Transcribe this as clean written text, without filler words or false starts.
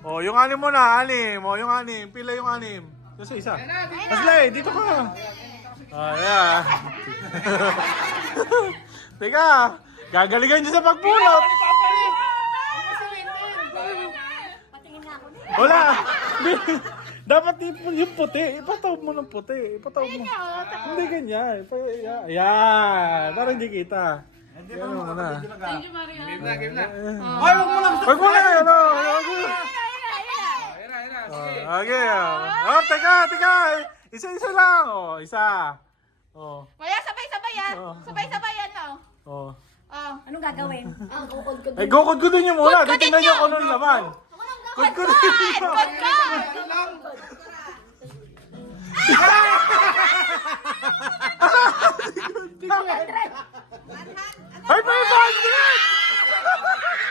Oh, yung anim mo na, anim. Oh, yung anim. Pila yung anim. Kasi isa. Aslay, dito ka. Ah, yeah. Teka, gagalingan dyan sa pagpulot. Patingin nga ako. Wala. Dapat yung puti. Ipatawag mo ng puti. Ipatawag mo. Hindi ganyan. Ayan. Parang hindi kita. Ganun mo na. Thank you, Mario. Game na, game na. Ay, wag mo na. Wag mo na. Ano? Sige. Okay. Oh, teka. Isa-isa lang. Oh, isa. Oh. Kaya sabay-sabay yan. Oo. Sabay-sabay yan, no? Oh. Oh. Anong gagawin? Ang kukod ko Ay, gukod-gudin niyo muna. Gukod-gudin Titingnan niyo niyo. kung anong laman. Gukod-gudin niyo. Good ka! Ay, 500!